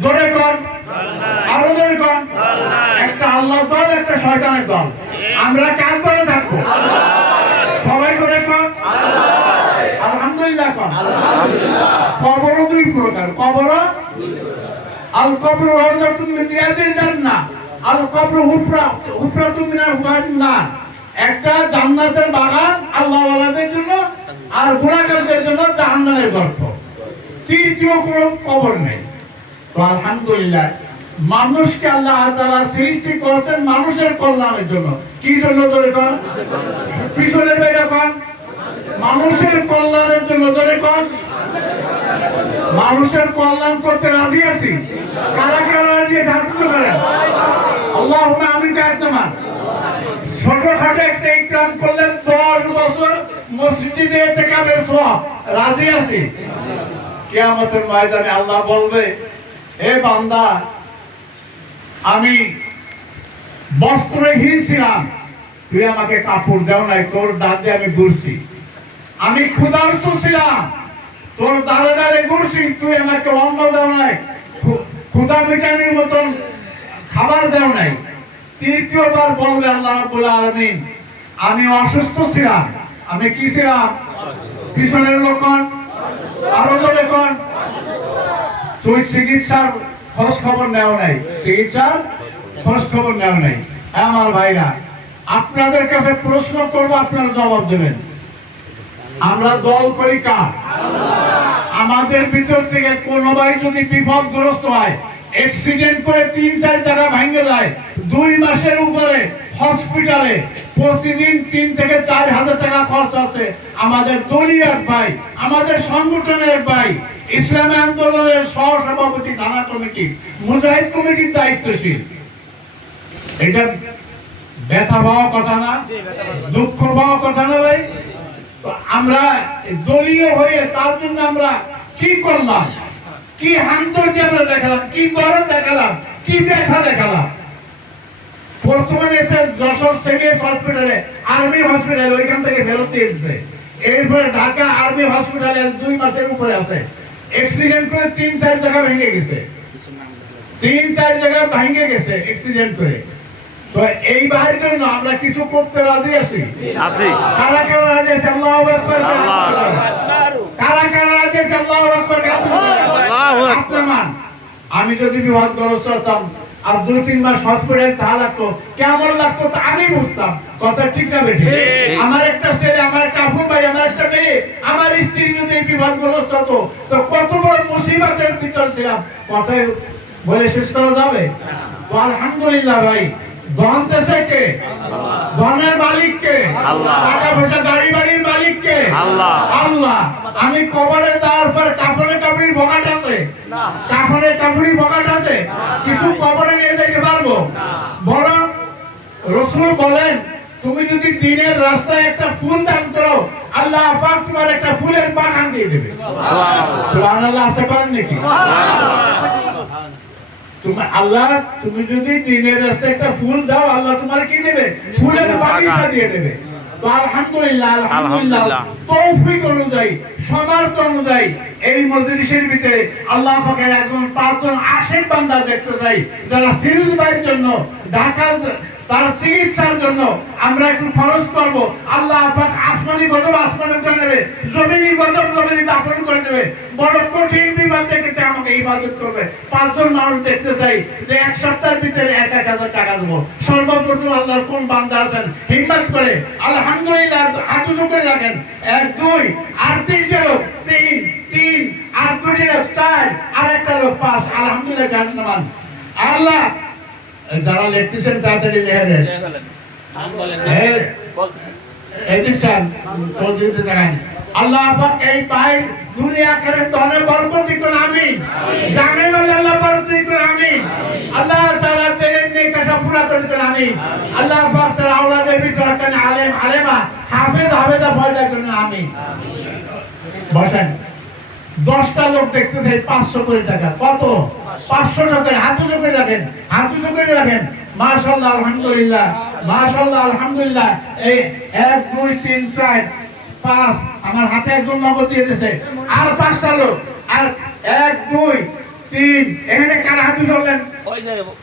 জোরে কর আরও জোরে কর একটা আল্লাহ দল, একটা শয়তানের দল। আমরা কার দলে থাকব। সবাই করে কর আলহামদুলিল্লাহ কর কবরও দুই প্রকার। কবরও আল কবর রওজাতুন মিন রিয়াদিল জান্নাহ আল কবর হুফরা হুফরাতুন মিনাল জান্নাহ একটা জান্নাতের বাগান আল্লাহ ওয়ালাদের জন্য আর গুনাহগারদের জন্য জাহান্নামের গর্ত। তৃতীয় কোনো কবর নেই। তো আলহামদুলিল্লাহ, মানুষকে আল্লাহ তাআলা সৃষ্টি করেছেন মানুষের কল্যাণের জন্য। কি জন্য ধরে কর পিছনের বাইরে কর মানুষের কল্যাণের জন্য ধরে কর মানুষের কল্যাণ করতে রাজি আছি। কারা কারা রাজি থাকতে পারেন আল্লাহ আমি কায়তমান ছোটখাটো একটা ইকরাম করলেন, দশ বছর মসজিদে এতেকাবের সব রাজি আছি? কিয়ামতের ময়দানে আল্লাহ বলবে হে বান্দা, আমি বস্ত্রহীন ছিলাম তুই আমাকে কাপড় দেও নাই, তোর দাঁতে আমি ঘুরছি। আমি ক্ষুধার্ত ছিলাম, তোর দাঁড়ে দাঁড়ে ঘুরছি, তুই আমাকে অন্ন দেও নাই ক্ষুধা মিটানির মতন খাবার দেও নাই। তৃতীয়বার বলবে আল্লাহ রাব্বুল আলামিন, আমি অসুস্থ ছিলাম। আমি কি ছিলাম? পিছনের লোকন আরও জোরে তুই চিকিৎসার খবর নেও নাই। চিকিৎসার খবর নেও নাই। হ্যাঁ আমার ভাইরা, আপনাদের কাছে প্রশ্ন করব, আপনারা জবাব দেবেন। আমরা দল করি কার? আমাদের ভিতর থেকে কোনো ভাই যদি বিপদগ্রস্ত হয় অ্যাক্সিডেন্ট করে তিন, চার টাকা ভেঙে যায়, দুই মাসের উপরে হসপিটালে প্রতিদিন তিন থেকে চার হাজার টাকা আছে। আমাদের দলীয় ভাই, আমাদের সংগঠনের ভাই, ইসলামী আন্দোলনের সহ সভাপতি থানা কমিটি, মুজাহিদ কমিটির দায়িত্বশীল। এটা ব্যথা পাওয়া কথা না, দুঃখ পাওয়া কথা না ভাই। আমরা দলীয় হয়ে তার জন্য আমরা কি করলাম? কি হামদর্দি আমরা দেখালাম? কি দরদ দেখালাম? কি দেখা দেখালাম? প্রথমে এসে যশোর সেভিয়াস হসপিটালে আর্মি হসপিটালে ওইখান থেকে ফেরত দিয়ে দিচ্ছে এরপরে ঢাকা আর্মি হসপিটালে দুই মাসের উপরে আছে। অ্যাক্সিডেন্ট করে তিন চার জায়গা ভেঙে গেছে। তিন চার জায়গা ভেঙে গেছে অ্যাক্সিডেন্ট করে। তো এই বাহির জন্য আমরা কিছু করতে রাজি আছি? আছি। কারা কারা রাজি আছে? আল্লাহু আকবার। কারা কারা রাজি আছে? আল্লাহু আকবার। আল্লাহু আকবার। আমি যদি বিভাগগ্রস্ত হতাম আর দুই তিন মাস হসপিটালে তা লাগতো। কেমন লাগতো তা আমি বুঝতাম। কথা ঠিক না বেঠি? আমার একটা ছেলে আমার আপন ভাই আমার একটা মেয়ে আমার স্ত্রী যদি এই বিভাগগ্রস্ত হতো তো কত বড় মুসিবতের ভিতর ছিলাম। কথায় বলে শেষ করা যাবে? তো আলহামদুলিল্লাহ ভাই ধন দেশে কে? ধনের মালিক কে। টাকা পয়সা গাড়ি বাড়ির মালিক আল্লাহ। আল্লাহ আমি কবরে পর কাফনে কাপড়ি বগাট আছে। কাফনে কাপড়ি বগাট আছে। কিছু কবরে নিয়ে যেতে পারব? বরং রসুল বলেন তুমি যদি দিনের রাস্তায় একটা ফুল দান করো আল্লাহ পাক তোমার একটা ফুলের বাগান দিয়ে দেবে। সুবহানাল্লাহ। আসতে পারেন নাকি? তুমি আল্লাহ তুমি যদি দিনের রাস্তায় একটা ফুল দাও আল্লাহ তোমার কি দেবে? ফুলের বাগিচা দিয়ে দেবে। আলহামদুলিল্লাহ আলহামদুলিল্লাহ। তৌফিক অনুযায়ী সমার্থ অনুযায়ী এই মজলিসের ভিতরে আল্লাহ পাকের একজন পাঁচজন আশেক বান্দা দেখতে চাই যারা ফিরুজ ভাইয়ের জন্য ঢাকা তার চিকিৎসার জন্য আমরা একটু খরচ করব। আল্লাহ পাক আসমানি গজব আসমানের জন্য নেবে, জমিনি গজব জমিনি দাপন করে দেবে। বড় কঠিন বিবাদ দেখতে আমাকে ইবাদত করবে। পাঁচজন মানুষ দেখতে চাই যে এক সপ্তাহের ভিতরে এক এক হাজার টাকা দেবো। সর্বপ্রথম আল্লাহর কোন বান্দা আছেন, হিম্মত করে, আলহামদুলিল্লাহ হাত উঁচু রাখেন। এক, দুই, আর তিনটে লোক, তিন তিন, আর দুটি লোক, চার, আর একটা লোক, পাঁচ, আলহামদুলিল্লাহ নামান আল্লাহ যারা লিখতেছেন তাড়াতাড়ি লেখা দেন। এই, এদিক স্যার চৌধুরীতে দেখান আল্লাহ পাক এই পাই দুনিয়া করে ধনে বরকত দিকুন আমিন। জানে আল্লাহ বরকত দিকুন আমিন। আল্লাহ তাআলা তেরে নেক আশা পুরা করে দিকুন আমিন। আল্লাহ পাক তার আওলাদের ভিতর একটা আলেম আলেমা হাফেজ হাফেজা পয়দা করুন আমিন। বসেন। দশটা লোক দেখতে চাই, পাঁচশো কোটি টাকা। কত? পাঁচশো টাকা হাতুশো করে রাখেন হাতুশো করে রাখেন মাশাল্লাহ আলহামদুলিল্লাহ মাশাল্লাহ আলহামদুলিল্লাহ। এই এক, দুই, তিন, চার, পাঁচ, আমার হাতে একজন নগদ দিয়ে দিয়েছে আর পাঁচটা লোক, আর এক, দুই, তিন, এখানে কারা হাতে চললেন?